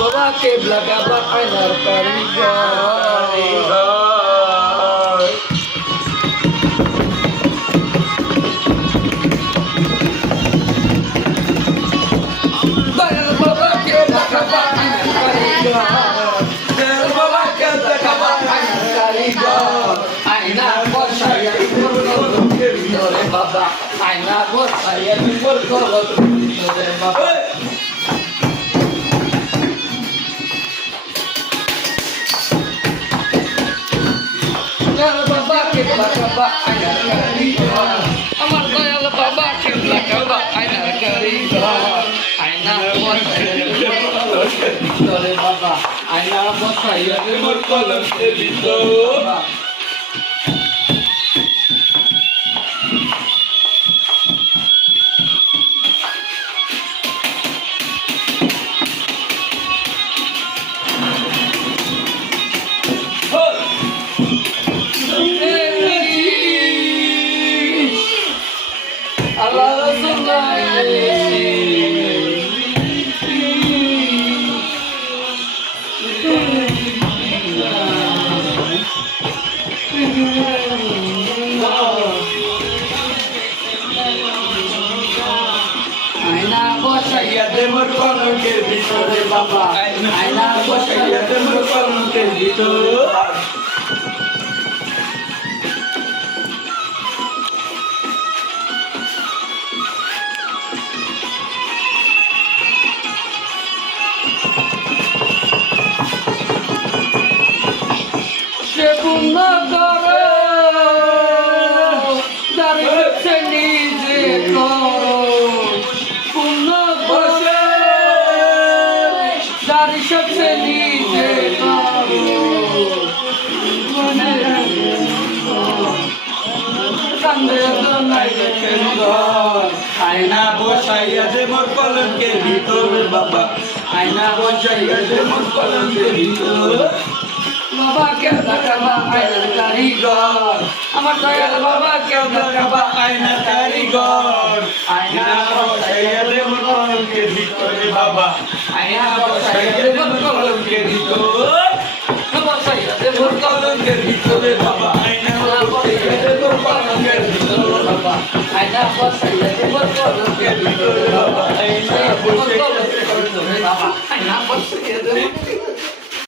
বাবা কেবলা কাবা আয়নার কারিগর বাবা কেবলা কাবা আয়নার কারিগর বাবা কেবলা কাবা আয়নার কারিগর আয়না বসাইয়া ভিতরে বাবা আয়না বসাইয়া ভিতরে বাবা বাবা কেবলা কাবা আয়নার কারিগর আমার দয়াল বাবা কেবলা কাবা আয়নার কারিগর আয়না বসাইয়া ভিতরে বাবা আয়না বসাইয়া মোর কলমের ভিতরে আয়না বসাইয়া দে মোর কলমের ভিতরে বাবা আয়না বসাইয়া দে মোর কলমের ভিতরে সে পূর্ণ করে দাঁড়িয়ে নিজে করো পূর্ণ বসে দাঁড়িয়ে নিজে করো আয়না বসাইয়া দে মোর কলমের ভিতরে বাবা আয়না বসাইয়া দে মোর কলমের ভিতরে বাবা কেবলা কাবা আয়নার কারিগর আমার দয়াল বাবা কেবলা কাবা আয়নার কারিগর আয়না বসাইয়া দে মোর কলমের ভিতরে বাবা আয়না বসাইয়া দে মোর কলমের ভিতরে বসাইয়া দে মোর কলমের ভিতরে বাবা আয়না বসাইয়া দে মোর কলমের ভিতরে বাবা আয়না বসাইয়া দে মোর কলমের ভিতরে